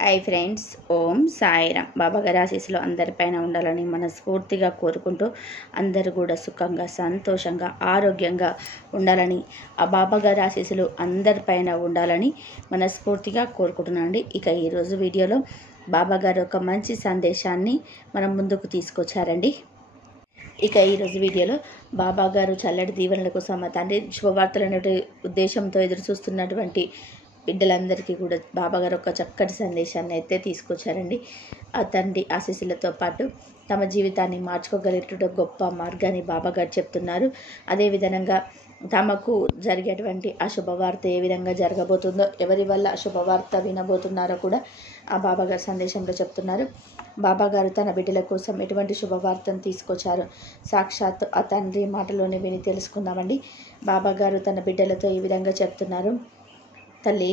Hi friends, ఓం సాయిరామ్. బాబాగారి ఆశీస్సులు అందరిపైన ఉండాలని మనస్ఫూర్తిగా కోరుకుంటూ అందరూ కూడా సుఖంగా, సంతోషంగా, ఆరోగ్యంగా ఉండాలని, ఆ బాబాగారి ఆశీస్సులు అందరిపైన ఉండాలని మనస్ఫూర్తిగా కోరుకుంటున్నానండి. ఇక ఈరోజు వీడియోలో బాబాగారు ఒక మంచి సందేశాన్ని మనం ముందుకు తీసుకొచ్చారండి. ఇక ఈరోజు వీడియోలో బాబాగారు చల్లటి దీవెనల కోసం మా తండ్రి శుభవార్తలు అనే ఉద్దేశంతో ఎదురు చూస్తున్నటువంటి బిడ్డలందరికీ కూడా బాబాగారు ఒక చక్కటి సందేశాన్ని అయితే తీసుకొచ్చారండి. ఆ తండ్రి ఆశీస్సులతో పాటు తమ జీవితాన్ని మార్చుకోగలిగేటువంటి గొప్ప మార్గాన్ని బాబాగారు చెప్తున్నారు. అదేవిధంగా తమకు జరిగేటువంటి ఆ శుభవార్త ఏ విధంగా జరగబోతుందో, ఎవరి వల్ల ఆ శుభవార్త వినబోతున్నారో కూడా ఆ బాబాగారు సందేశంలో చెప్తున్నారు. బాబాగారు తన బిడ్డల కోసం ఎటువంటి శుభవార్తను తీసుకొచ్చారు, సాక్షాత్తు ఆ తండ్రి మాటలోనే విని తెలుసుకుందామండి. బాబాగారు తన బిడ్డలతో ఈ విధంగా చెప్తున్నారు. తల్లి,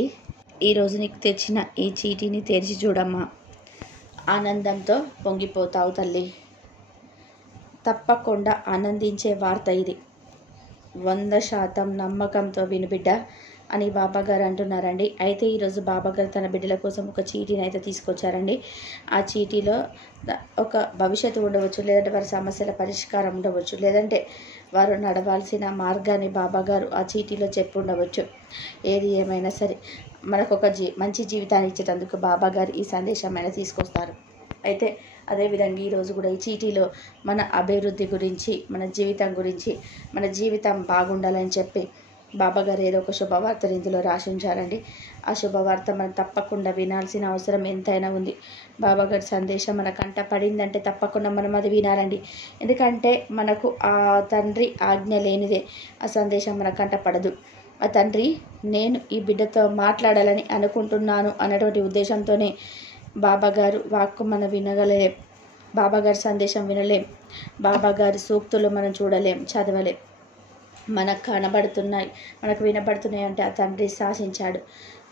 ఈరోజు నీకు తెచ్చిన ఈ చీటీని తెరిచి చూడమ్మా. ఆనందంతో పొంగిపోతావు తల్లి. తప్పకుండా ఆనందించే వార్త ఇది. 100% నమ్మకంతో విను బిడ్డ అని బాబాగారు అంటున్నారండి. అయితే ఈరోజు బాబాగారు తన బిడ్డల కోసం ఒక చీటీని అయితే తీసుకొచ్చారండి. ఆ చీటీలో ఒక భవిష్యత్తు ఉండవచ్చు, లేదంటే వారి సమస్యల పరిష్కారం ఉండవచ్చు, లేదంటే వారు నడవాల్సిన మార్గాన్ని బాబాగారు ఆ చీటీలో చెప్పి ఉండవచ్చు. ఏది ఏమైనా సరే మనకు ఒక మంచి జీవితాన్ని ఇచ్చేటందుకు బాబాగారు ఈ సందేశమైన తీసుకొస్తారు. అయితే అదేవిధంగా ఈరోజు కూడా ఈ చీటీలో మన అభివృద్ధి గురించి, మన జీవితం గురించి, మన జీవితం బాగుండాలని చెప్పి బాబాగారు ఏదో ఒక శుభవార్తను ఇందులో రాసి ఉంచారండి. ఆ శుభవార్త మనం తప్పకుండా వినాల్సిన అవసరం ఎంతైనా ఉంది. బాబాగారి సందేశం మన కంట పడిందంటే తప్పకుండా మనం అది వినాలండి. ఎందుకంటే మనకు ఆ తండ్రి ఆజ్ఞ లేనిదే ఆ సందేశం మన కంట పడదు. ఆ తండ్రి నేను ఈ బిడ్డతో మాట్లాడాలని అనుకుంటున్నాను అన్నటువంటి ఉద్దేశంతోనే బాబాగారు వాక్కు మనం వినగలేం, బాబాగారి సందేశం వినలేం, బాబాగారి సూక్తులు మనం చూడలేం, చదవలేం. మనకు కనబడుతున్నాయి, మనకు వినబడుతున్నాయి అంటే ఆ తండ్రి శాసించాడు.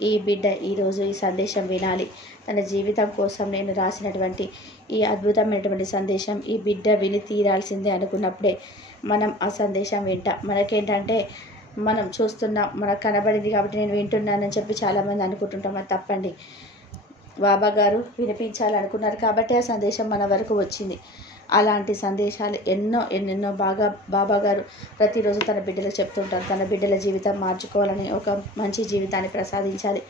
ఈ బిడ్డ ఈరోజు ఈ సందేశం వినాలి. తన జీవితం కోసం నేను రాసినటువంటి ఈ అద్భుతమైనటువంటి సందేశం ఈ బిడ్డ విని తీరాల్సిందే అనుకున్నప్పుడే మనం ఆ సందేశం వింటాం. మనకేంటంటే మనం చూస్తున్నాం, మనకు కనబడింది కాబట్టి నేను వింటున్నానని చెప్పి చాలామంది అనుకుంటుంటాం. అది తప్పండి. బాబాగారు వినిపించాలనుకున్నారు కాబట్టి ఆ సందేశం మన వరకు వచ్చింది. అలాంటి సందేశాలు ఎన్నెన్నో బాబాగారు ప్రతిరోజు తన బిడ్డలకు చెప్తుంటారు. తన బిడ్డల జీవితం మార్చుకోవాలని, ఒక మంచి జీవితాన్ని ప్రసాదించాలి.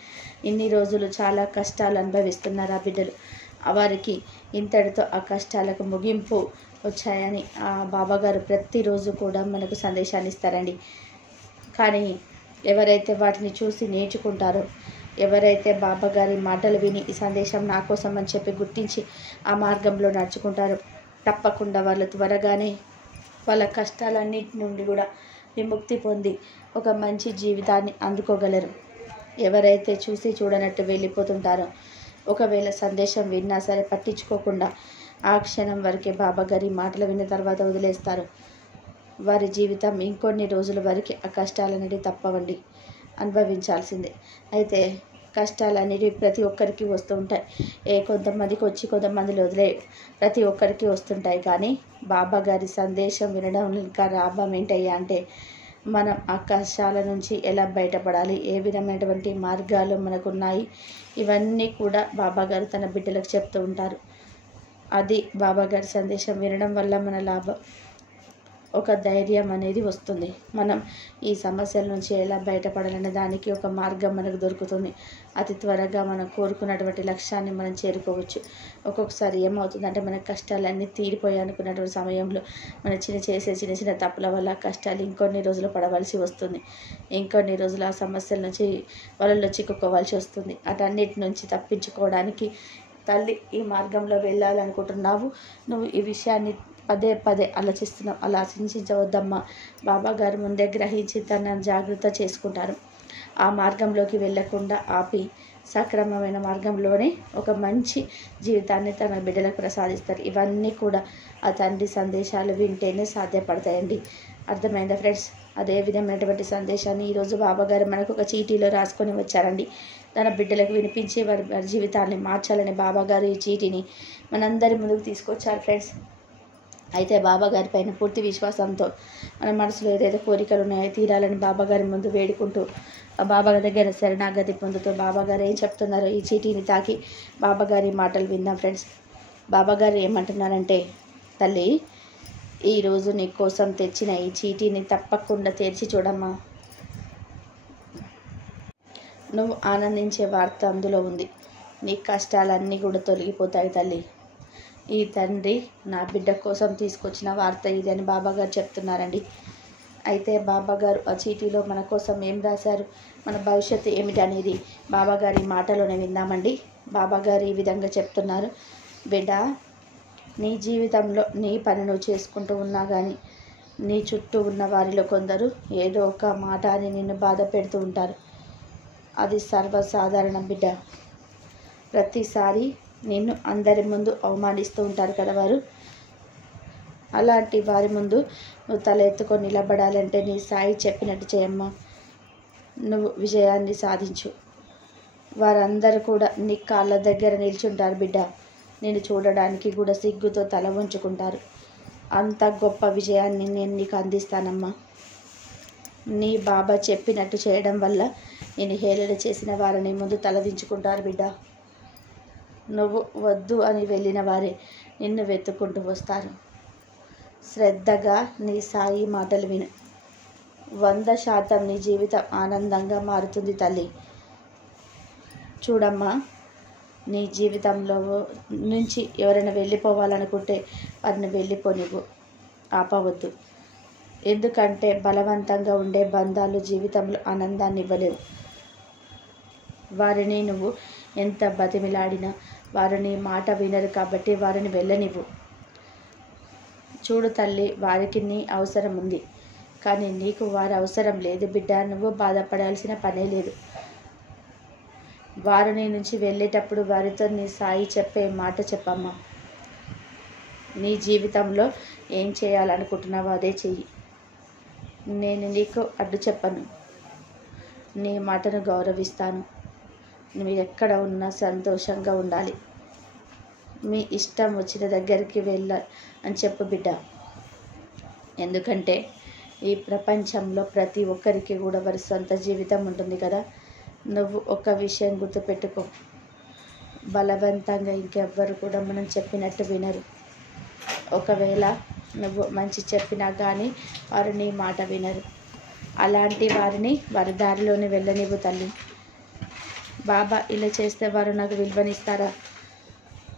ఇన్ని రోజులు చాలా కష్టాలు అనుభవిస్తున్నారు ఆ బిడ్డలు. వారికి ఇంతటితో ఆ కష్టాలకు ముగింపు వచ్చాయని ఆ బాబాగారు ప్రతిరోజు కూడా మనకు సందేశాన్ని ఇస్తారండి. కానీ ఎవరైతే వాటిని చూసి నేర్చుకుంటారో, ఎవరైతే బాబాగారి మాటలు విని ఈ సందేశం నా కోసం అని చెప్పి గుర్తించి ఆ మార్గంలో నడుచుకుంటారో తప్పకుండా వాళ్ళు త్వరగానే వాళ్ళ కష్టాలన్నిటి నుండి కూడా విముక్తి పొంది ఒక మంచి జీవితాన్ని అందుకోగలరు. ఎవరైతే చూసి చూడనట్టు వెళ్ళిపోతుంటారో, ఒకవేళ సందేశం విన్నా సరే పట్టించుకోకుండా ఆ క్షణం వరకే బాబాగారి మాటలు విన్న తర్వాత వదిలేస్తారు, వారి జీవితం ఇంకొన్ని రోజుల వరకు ఆ కష్టాలనేవి తప్పవండి, అనుభవించాల్సిందే. అయితే కష్టాలనేవి ప్రతి ఒక్కరికి వస్తూ ఉంటాయి. కొంతమందికి వచ్చి కొంతమందిలో వదిలే ప్రతి ఒక్కరికి వస్తుంటాయి. కానీ బాబాగారి సందేశం వినడం ఇంకా లాభం ఏంటయ్యా అంటే, మనం ఆ కష్టాల నుంచి ఎలా బయటపడాలి, ఏ విధమైనటువంటి మార్గాలు మనకున్నాయి, ఇవన్నీ కూడా బాబాగారు తన బిడ్డలకు చెప్తూ ఉంటారు. అది బాబాగారి సందేశం వినడం వల్ల మన లాభం. ఒక ధైర్యం అనేది వస్తుంది. మనం ఈ సమస్యల నుంచి ఎలా బయటపడాలనే దానికి ఒక మార్గం మనకు దొరుకుతుంది. అతి త్వరగా మనం కోరుకున్నటువంటి లక్ష్యాన్ని మనం చేరుకోవచ్చు. ఒక్కొక్కసారి ఏమవుతుందంటే మన కష్టాలన్నీ తీరిపోయి అనుకున్నటువంటి సమయంలో మన చిన్న చిన్న తప్పుల వల్ల కష్టాలు ఇంకొన్ని రోజులు పడవలసి వస్తుంది. ఇంకొన్ని రోజులు ఆ సమస్యల నుంచి వలలో చిక్కుకోవాల్సి వస్తుంది. అటన్నిటి నుంచి తప్పించుకోవడానికి తల్లి ఈ మార్గంలో వెళ్ళాలనుకుంటున్నావు, నువ్వు ఈ విషయాన్ని పదే ఆలోచిస్తున్నావు. అలా ఆలోచించవద్దమ్మా. బాబాగారు ముందే గ్రహించి తనను జాగ్రత్త చేసుకుంటారు. ఆ మార్గంలోకి వెళ్ళకుండా ఆపి సక్రమమైన మార్గంలోనే ఒక మంచి జీవితాన్ని తన బిడ్డలకు ప్రసాదిస్తారు. ఇవన్నీ కూడా ఆ తండ్రి సందేశాలు వింటేనే సాధ్యపడతాయండి. అర్థమైందా ఫ్రెండ్స్? అదే విధమైనటువంటి సందేశాన్ని ఈరోజు బాబాగారు మనకు ఒక చీటీలో రాసుకొని వచ్చారండి. తన బిడ్డలకు వినిపించి వారి జీవితాన్ని మార్చాలని బాబాగారు ఈ చీటీని మనందరి ముందుకు తీసుకొచ్చారు ఫ్రెండ్స్. అయితే బాబాగారి పైన పూర్తి విశ్వాసంతో మన మనసులో ఏదైతే కోరికలు ఉన్నాయో తీరాలని బాబాగారి ముందు వేడుకుంటూ బాబాగారి దగ్గర శరణాగతి పొందుతూ బాబాగారు ఏం చెప్తున్నారో ఈ చీటీని తాకి బాబాగారి మాటలు విందాం ఫ్రెండ్స్. బాబాగారు ఏమంటున్నారంటే, తల్లి ఈరోజు నీ కోసం తెచ్చిన ఈ చీటీని తప్పకుండా తెరిచి చూడమ్మా. నువ్వు ఆనందించే వార్త అందులో ఉంది. నీ కష్టాలన్నీ కూడా తొలగిపోతాయి తల్లి. ఈ తండ్రి నా బిడ్డ కోసం తీసుకొచ్చిన వార్త ఇది అని బాబాగారు చెప్తున్నారండి. అయితే బాబాగారు ఆ చీటీలో మన కోసం ఏం రాశారు, మన భవిష్యత్తు ఏమిటి అనేది బాబాగారి మాటలోనే విందామండి. బాబాగారు ఈ విధంగా చెప్తున్నారు, బిడ్డ నీ జీవితంలో నీ పని నువ్వు చేసుకుంటూ ఉన్నా కానీ నీ చుట్టూ ఉన్న వారిలో కొందరు ఏదో ఒక మాట అని నిన్ను బాధ పెడుతూ ఉంటారు. అది సర్వసాధారణం బిడ్డ. ప్రతిసారి నిన్ను అందరి ముందు అవమానిస్తూ ఉంటారు కదా వారు. అలాంటి వారి ముందు నువ్వు తల ఎత్తుకొని నిలబడాలంటే నీ సాయి చెప్పినట్టు చేయమ్మా. నువ్వు విజయాన్ని సాధించు. వారందరూ కూడా నీ కాళ్ళ దగ్గర నిల్చుంటారు బిడ్డ. నేను చూడడానికి కూడా సిగ్గుతో తల వంచుకుంటారు. అంత గొప్ప విజయాన్ని నేను నీకు అందిస్తానమ్మా. నీ బాబా చెప్పినట్టు చేయడం వల్ల నేను హేళన చేసిన వారిని ముందు తలదించుకుంటారు బిడ్డ. నువ్వు వద్దు అని వెళ్ళిన వారే నిన్ను వెతుక్కుంటూ వస్తారు. శ్రద్ధగా నీ సాయి మాటలు విను. 100% నీ జీవితం ఆనందంగా మారుతుంది తల్లి. చూడమ్మా, నీ జీవితంలో నుంచి ఎవరైనా వెళ్ళిపోవాలనుకుంటే వారిని వెళ్ళిపోనివ్వు, ఆపవద్దు. ఎందుకంటే బలవంతంగా ఉండే బంధాలు జీవితంలో ఆనందాన్ని ఇవ్వలేవు. వారిని నువ్వు ఎంత బతిమిలాడినా వారు నీ మాట వినరు కాబట్టి వారిని వెళ్ళనివ్వు. చూడు తల్లి, వారికి నీ అవసరం ఉంది కానీ నీకు వారి అవసరం లేదు బిడ్డ. నువ్వు బాధపడాల్సిన పనే లేదు. వారు నీ నుంచి వెళ్ళేటప్పుడు వారితో నీ సాయి చెప్పే మాట చెప్పమ్మా. నీ జీవితంలో ఏం చేయాలనుకుంటున్నావో అదే చెయ్యి. నేను నీకు అడ్డు చెప్పను. నీ మాటను గౌరవిస్తాను. నువ్వు ఎక్కడ ఉన్నా సంతోషంగా ఉండాలి. మీ ఇష్టం వచ్చిన దగ్గరికి వెళ్ళ అని చెప్పు బిడ్డ. ఎందుకంటే ఈ ప్రపంచంలో ప్రతి ఒక్కరికి కూడా వారి సొంత జీవితం ఉంటుంది కదా. నువ్వు ఒక విషయం గుర్తుపెట్టుకో, బలవంతంగా ఇంకెవ్వరు కూడా మనం చెప్పినట్టు వినరు. ఒకవేళ నువ్వు మంచి చెప్పినా కానీ వారు నీ మాట వినరు. అలాంటి వారిని వారి దారిలోనే వెళ్ళనివ్వు తల్లి. బాబా ఇలా చేస్తే వారు నాకు విలువనిస్తారా,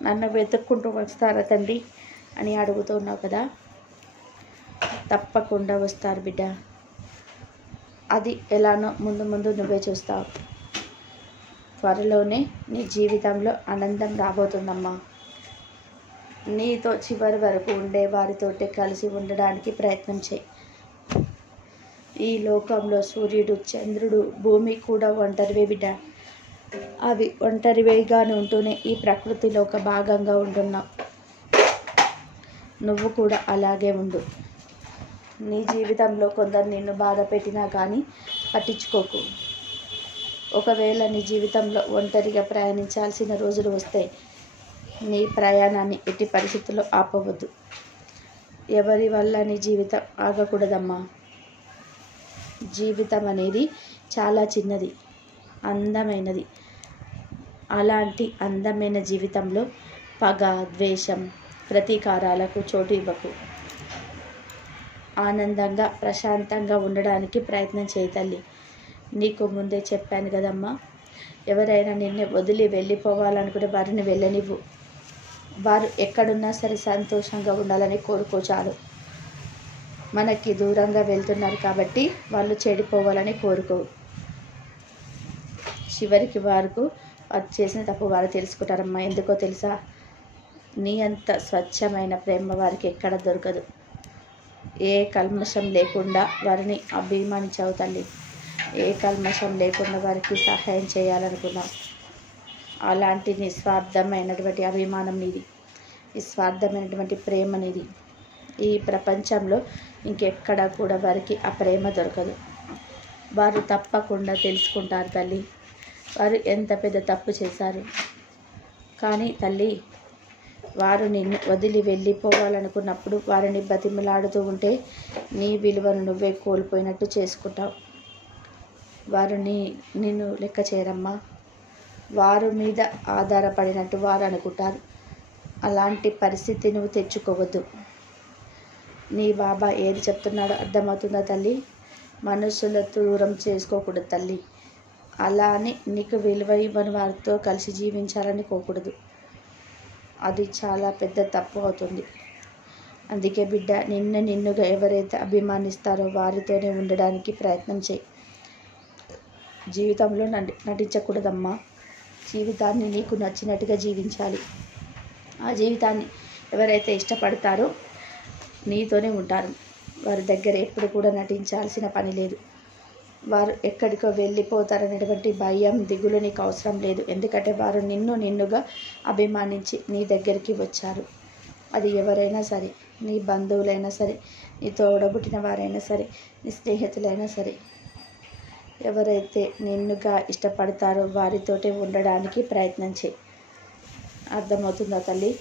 నన్ను వెతుక్కుంటూ వస్తారా తండ్రి అని అడుగుతున్నావు కదా. తప్పకుండా వస్తారు బిడ్డ. అది ఎలానో ముందు ముందు నువ్వే చూస్తావు. త్వరలోనే నీ జీవితంలో ఆనందం రాబోతుందమ్మా. నీతో చివరి వరకు ఉండే వారితోటే కలిసి ఉండడానికి ప్రయత్నం చేయి. ఈ లోకంలో సూర్యుడు, చంద్రుడు, భూమి కూడా ఒంటరివే బిడ్డ. అవి ఒంటరివేగానే ఉంటూనే ఈ ప్రకృతిలో ఒక భాగంగా ఉంటున్నావు. నువ్వు కూడా అలాగే ఉండు. నీ జీవితంలో కొందరు నిన్ను బాధ పెట్టినా కానీ పట్టించుకోకు. ఒకవేళ నీ జీవితంలో ఒంటరిగా ప్రయాణించాల్సిన రోజులు వస్తే నీ ప్రయాణాన్ని ఎట్టి పరిస్థితుల్లో ఆపవద్దు. ఎవరి వల్ల నీ జీవితం ఆగకూడదమ్మా. జీవితం అనేది చాలా చిన్నది, అందమైనది. అలాంటి అందమైన జీవితంలో పగ, ద్వేషం, ప్రతీకారాలకు చోటు ఇవ్వకు. ఆనందంగా ప్రశాంతంగా ఉండడానికి ప్రయత్నం చేయి తల్లి. నీకు ముందే చెప్పాను కదమ్మా, ఎవరైనా నిన్ను వదిలి వెళ్ళిపోవాలనుకునే వారిని వెళ్ళనివ్వు. వారు ఎక్కడున్నా సరే సంతోషంగా ఉండాలని కోరుకో చాలు. మనకి దూరంగా వెళ్తున్నారు కాబట్టి వాళ్ళు చెడిపోవాలని కోరుకో. చివరికి వారు చేసిన తప్పు వారు తెలుసుకుంటారమ్మా. ఎందుకో తెలుసా, నీ అంత స్వచ్ఛమైన ప్రేమ వారికి ఎక్కడ దొరకదు. ఏ కల్మషం లేకుండా వారిని అభిమానించావు తల్లి. ఏ కల్మషం లేకుండా వారికి సహాయం చేయాలనుకున్నావు. అలాంటి నిస్వార్థమైనటువంటి అభిమానం నీది, నిస్వార్థమైనటువంటి ప్రేమ నీది. ఈ ప్రపంచంలో ఇంకెక్కడా కూడా వారికి ఆ ప్రేమ దొరకదు. వారు తప్పకుండా తెలుసుకుంటారు తల్లి, వారు ఎంత పెద్ద తప్పు చేశారు. కానీ తల్లి, వారు నిన్ను వదిలి వెళ్ళిపోవాలనుకున్నప్పుడు వారిని బతిమలాడుతూ ఉంటే నీ విలువను నువ్వే కోల్పోయినట్టు చేసుకుంటావు. వారు నిన్ను లెక్క చేయరమ్మా. వారు మీద ఆధారపడినట్టు వారు అనుకుంటారు. అలాంటి పరిస్థితి నువ్వు తెచ్చుకోవద్దు. నీ బాబా ఏది చెప్తున్నాడో అర్థమవుతుందా తల్లి? మనుషులతో దూరం చేసుకోకూడదు తల్లి. అలా అని నీకు విలువ ఇవ్వని వారితో కలిసి జీవించాలని కోకూడదు. అది చాలా పెద్ద తప్పు అవుతుంది. అందుకే బిడ్డ, నిన్నుగా ఎవరైతే అభిమానిస్తారో వారితోనే ఉండడానికి ప్రయత్నం చేయి. జీవితంలో నటించకూడదమ్మా. జీవితాన్ని నీకు నచ్చినట్టుగా జీవించాలి. ఆ జీవితాన్ని ఎవరైతే ఇష్టపడతారో నీతోనే ఉంటారు. వారి దగ్గర ఎప్పుడు కూడా నటించాల్సిన పని లేదు. వారు ఎక్కడికో వెళ్ళిపోతారనేటువంటి భయం, దిగులు నీకు అవసరం లేదు. ఎందుకంటే వారు నిన్నుగా అభిమానించి నీ దగ్గరికి వచ్చారు. అది ఎవరైనా సరే, నీ బంధువులైనా సరే, నీ తోడబుట్టిన వారైనా సరే, నీ స్నేహితులైనా సరే, ఎవరైతే నిన్నుగా ఇష్టపడతారో వారితోటే ఉండడానికి ప్రయత్నం చేయి. అర్థమవుతుందా తల్లి?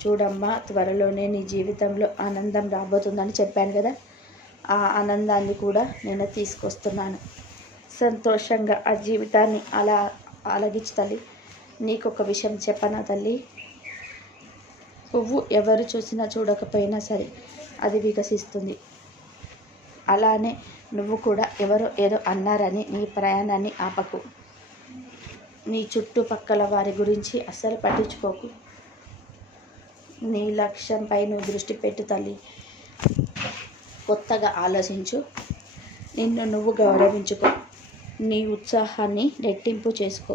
చూడమ్మా, త్వరలోనే నీ జీవితంలో ఆనందం రాబోతుందని చెప్పాను కదా. ఆ ఆనందాన్ని కూడా నేను తీసుకొస్తున్నాను. సంతోషంగా ఆ జీవితాన్ని అలా ఆలగించు తల్లి. నీకు ఒక విషయం చెప్పనా తల్లి? పువ్వు ఎవరు చూసినా చూడకపోయినా సరే అది వికసిస్తుంది. అలానే నువ్వు కూడా ఎవరో ఏదో అన్నారని నీ ప్రయాణాన్ని ఆపకు. నీ చుట్టుపక్కల వారి గురించి అస్సలు పట్టించుకోకు. నీ లక్ష్యంపై నువ్వు దృష్టి పెట్టు తల్లి. కొత్తగా ఆలోచించు. నిన్ను నువ్వు గౌరవించుకో. నీ ఉత్సాహాన్ని రెట్టింపు చేసుకో.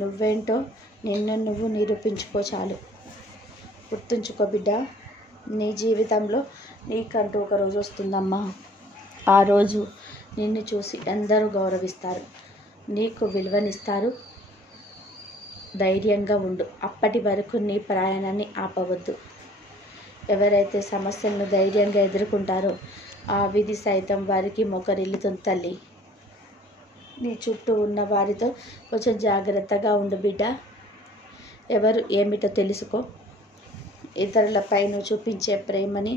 నువ్వేంటో నిన్ను నువ్వు నిరూపించుకో చాలు. గుర్తుంచుకో బిడ్డ, నీ జీవితంలో నీకంటూ ఒక రోజు వస్తుందమ్మా. ఆ రోజు నిన్ను చూసి అందరూ గౌరవిస్తారు, నీకు విలువనిస్తారు. ధైర్యంగా ఉండు. అప్పటి వరకు నీ ప్రయాణాన్ని ఆపవద్దు. ఎవరైతే సమస్యలను ధైర్యంగా ఎదుర్కొంటారో ఆ విధి సైతం వారికి మోకరిల్లుతుంది తల్లి. నీ చుట్టూ ఉన్న వారితో కొంచెం జాగ్రత్తగా ఉండు బిడ్డ. ఎవరు ఏమిటో తెలుసుకో. ఇతరులపై నువ్వు చూపించే ప్రేమని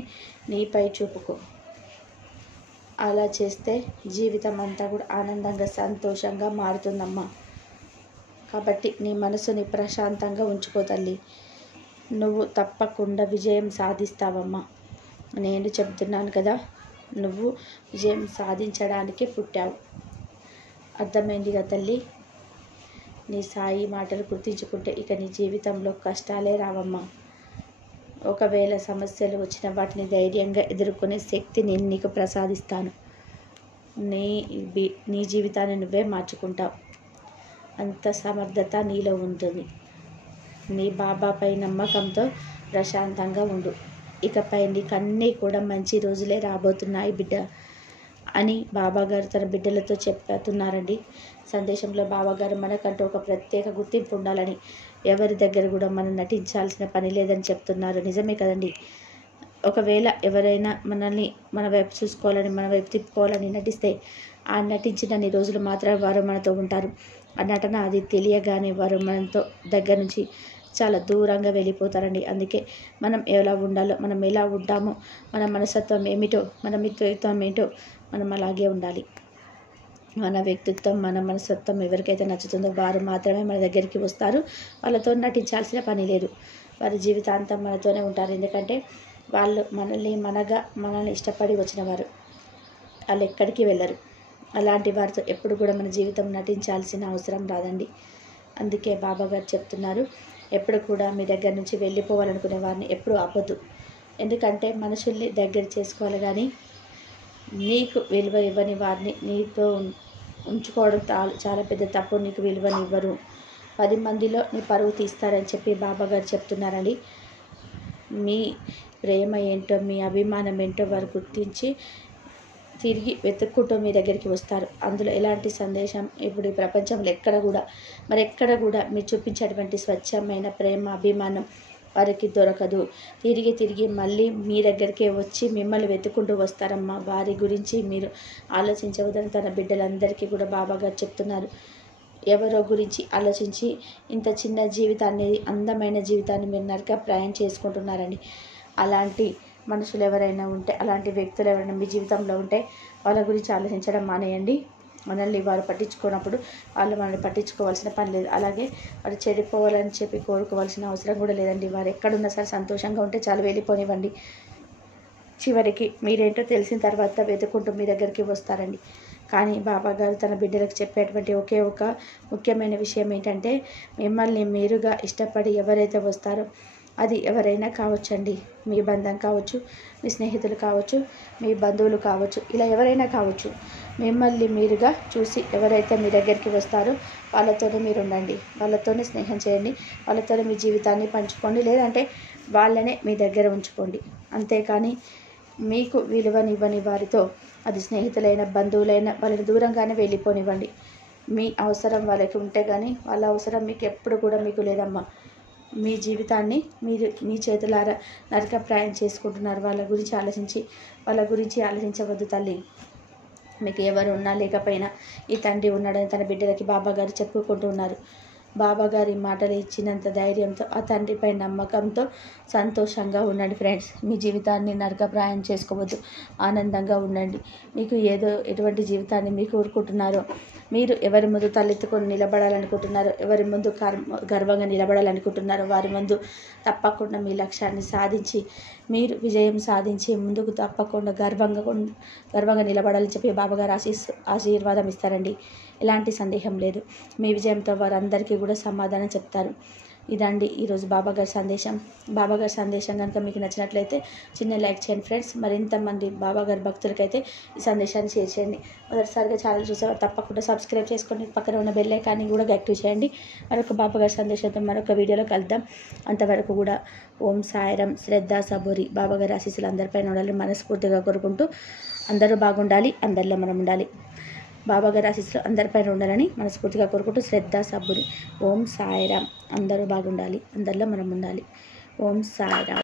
నీపై చూపుకో. అలా చేస్తే జీవితం అంతా కూడా ఆనందంగా, సంతోషంగా మారుతుందమ్మా. కాబట్టి నీ మనసుని ప్రశాంతంగా ఉంచుకో తల్లి. నువ్వు తప్పకుండా విజయం సాధిస్తావమ్మా. నేను చెప్తున్నాను కదా, నువ్వు విజయం సాధించడానికే పుట్టావు. అర్థమైందిగా తల్లి? నీ సాయి మాటలు గుర్తించుకుంటే ఇక నీ జీవితంలో కష్టాలే రావమ్మా. ఒకవేళ సమస్యలు వచ్చిన వాటిని ధైర్యంగా ఎదుర్కొనే శక్తి నేను నీకు ప్రసాదిస్తాను. నీ జీవితాన్ని నువ్వే మార్చుకుంటావు. అంత సమర్థత నీలో ఉంటుంది. నీ బాబాపై నమ్మకంతో ప్రశాంతంగా ఉండు. ఇకపై నీకన్నీ కూడా మంచి రోజులే రాబోతున్నాయి బిడ్డ అని బాబాగారు తన బిడ్డలతో చెప్తున్నారండి. సందేశంలో బాబాగారు మనకంటూ ఒక ప్రత్యేక గుర్తింపు ఉండాలని, ఎవరి దగ్గర కూడా మనం నటించాల్సిన పని లేదని చెప్తున్నారు. నిజమే కదండి. ఒకవేళ ఎవరైనా మనల్ని మన వైపు చూసుకోవాలని, మన వైపు తిప్పుకోవాలని నటిస్తే ఆ నటించినన్ని రోజులు మాత్రమే వారు మనతో ఉంటారు. ఆ నటన అది తెలియగానే వారు మనతో దగ్గర నుంచి చాలా దూరంగా వెళ్ళిపోతారండి. అందుకే మనం ఎలా ఉండాలో, మనం ఎలా ఉంటామో, మన మనస్తత్వం ఏమిటో, మన వ్యక్తిత్వం ఏంటో మనం అలాగే ఉండాలి. మన వ్యక్తిత్వం, మన మనస్తత్వం ఎవరికైతే నచ్చుతుందో వారు మాత్రమే మన దగ్గరికి వస్తారు. వాళ్ళతో నటించాల్సిన పని లేదు. వారి జీవితాంతం మనతోనే ఉంటారు. ఎందుకంటే వాళ్ళు మనల్ని ఇష్టపడి వచ్చిన వారు. వాళ్ళు ఎక్కడికి వెళ్ళరు. అలాంటి వారితో ఎప్పుడు కూడా మన జీవితం నటించాల్సిన అవసరం రాదండి. అందుకే బాబాగారు చెప్తున్నారు, ఎప్పుడు కూడా మీ దగ్గర నుంచి వెళ్ళిపోవాలనుకునే వారిని ఎప్పుడూ ఆపొద్దు. ఎందుకంటే మనుషుల్ని దగ్గర చేసుకోవాలి, కానీ నీకు విలువ ఇవ్వని వారిని నీతో ఉంచుకోవడం చాలా పెద్ద తప్పు. నీకు విలువనివ్వరు. 10 మందిలో నీ పరువు తీస్తారని చెప్పి బాబాగారు చెప్తున్నారండి. మీ ప్రేమ ఏంటో, మీ అభిమానం ఏంటో వారు గుర్తించి తిరిగి వెతుక్కుంటూ మీ దగ్గరికి వస్తారు. అందులో ఎలాంటి సందేశం ఇప్పుడు ఈ ప్రపంచంలో ఎక్కడ కూడా మీరు చూపించేటువంటి స్వచ్ఛమైన ప్రేమ, అభిమానం వారికి దొరకదు. తిరిగి మళ్ళీ మీ దగ్గరికే వచ్చి మిమ్మల్ని వెతుక్కుంటూ వస్తారమ్మా. వారి గురించి మీరు ఆలోచించవద్దని తన బిడ్డలందరికీ కూడా బాబాగారు చెప్తున్నారు. ఎవరో గురించి ఆలోచించి ఇంత చిన్న జీవితాన్ని, అందమైన జీవితాన్ని మీరు నరక ప్రయాణం చేసుకుంటున్నారండి. అలాంటి మనుషులు ఎవరైనా ఉంటే, అలాంటి వ్యక్తులు ఎవరైనా మీ జీవితంలో ఉంటే వాళ్ళ గురించి ఆలోచించడం మానేయండి. మనల్ని వారు పట్టించుకున్నప్పుడు వాళ్ళు మనల్ని పట్టించుకోవాల్సిన పని లేదు. అలాగే వారు చెడిపోవాలని చెప్పి కోరుకోవాల్సిన అవసరం కూడా లేదండి. వారు ఎక్కడున్నా సరే సంతోషంగా ఉంటే చాలు, వెళ్ళిపోనివ్వండి. చివరికి మీరేంటో తెలిసిన తర్వాత వెతుక్కుంటూ మీ దగ్గరికి వస్తారండి. కానీ బాబాగారు తన బిడ్డలకు చెప్పేటువంటి ఒకే ఒక ముఖ్యమైన విషయం ఏంటంటే, మిమ్మల్ని మీరుగా ఇష్టపడి ఎవరైతే వస్తారో అది ఎవరైనా కావచ్చండి. మీ బంధం కావచ్చు, మీ స్నేహితులు కావచ్చు, మీ బంధువులు కావచ్చు, ఇలా ఎవరైనా కావచ్చు. మిమ్మల్ని మీరుగా చూసి ఎవరైతే మీ దగ్గరికి వస్తారో వాళ్ళతోనే మీరు ఉండండి, వాళ్ళతోనే స్నేహం చేయండి, వాళ్ళతోనే మీ జీవితాన్ని పంచుకోండి, లేదంటే వాళ్ళనే మీ దగ్గర ఉంచుకోండి. అంతేకాని మీకు విలువనివ్వని వారితో, అది స్నేహితులైన బంధువులైన, వాళ్ళని దూరంగానే వెళ్ళిపోనివ్వండి. మీ అవసరం వాళ్ళకి ఉంటే కానీ వాళ్ళ అవసరం మీకు ఎప్పుడు కూడా మీకు లేదమ్మా. మీ జీవితాన్ని మీరు మీ చేతులారా నరకప్రాయం చేసుకుంటున్నారు. వాళ్ళ గురించి ఆలోచించవద్దు తల్లి. మీకు ఎవరు ఉన్నా లేకపోయినా ఈ తండ్రి ఉన్నాడని తన బిడ్డలకి బాబాగారు చెప్పుకుంటూ ఉన్నారు. బాబాగారి మాటలు ఇచ్చినంత ధైర్యంతో, ఆ తండ్రిపై నమ్మకంతో సంతోషంగా ఉండండి ఫ్రెండ్స్. మీ జీవితాన్ని నరకప్రాయం చేసుకోవద్దు, ఆనందంగా ఉండండి. మీకు ఎటువంటి జీవితాన్ని మీరు కోరుకుంటున్నారో, మీరు ఎవరి ముందు తలెత్తుకొని నిలబడాలనుకుంటున్నారో, ఎవరి ముందు గర్వంగా నిలబడాలనుకుంటున్నారో వారి ముందు తప్పకుండా మీ లక్ష్యాన్ని సాధించి, మీరు విజయం సాధించి ముందుకు తప్పకుండా గర్వంగా నిలబడాలని చెప్పి బాబాగారు ఆశీర్వాదం ఇస్తారండి. ఎలాంటి సందేహం లేదు. మీ విజయంతో వారందరికీ కూడా సమాధానం చెప్తారు. ఇదండి ఈరోజు బాబాగారి సందేశం. బాబాగారి సందేశం కనుక మీకు నచ్చినట్లయితే చిన్న లైక్ చేయండి ఫ్రెండ్స్. మరింతమంది బాబాగారి భక్తులకైతే ఈ సందేశాన్ని షేర్ చేయండి. మొదటిసారిగా ఛానల్ చూసేవారు తప్పకుండా సబ్స్క్రైబ్ చేసుకోండి. పక్కన ఉన్న బెల్ ఐకాన్ని కూడా యాక్టివ్ చేయండి. మరొక బాబాగారి సందేశంతో మరొక వీడియోలో కలుద్దాం. అంతవరకు కూడా ఓం సాయిరాం, శ్రద్ధ, సబూరి. బాబాగారి ఆశీస్సులు అందరిపైన ఉండాలని మనస్ఫూర్తిగా కోరుకుంటూ, అందరూ బాగుండాలి, అందరిలో మనం ఉండాలి. బాబాగారి ఆశీస్సులు అందరిపైన ఉండాలని మనస్ఫూర్తిగా కోరుకుంటూ, శ్రద్ధ, సబ్బుని. ఓం సాయిరాం. అందరూ బాగుండాలి, అందరిలో మనం ఉండాలి. ఓం సాయిరాం.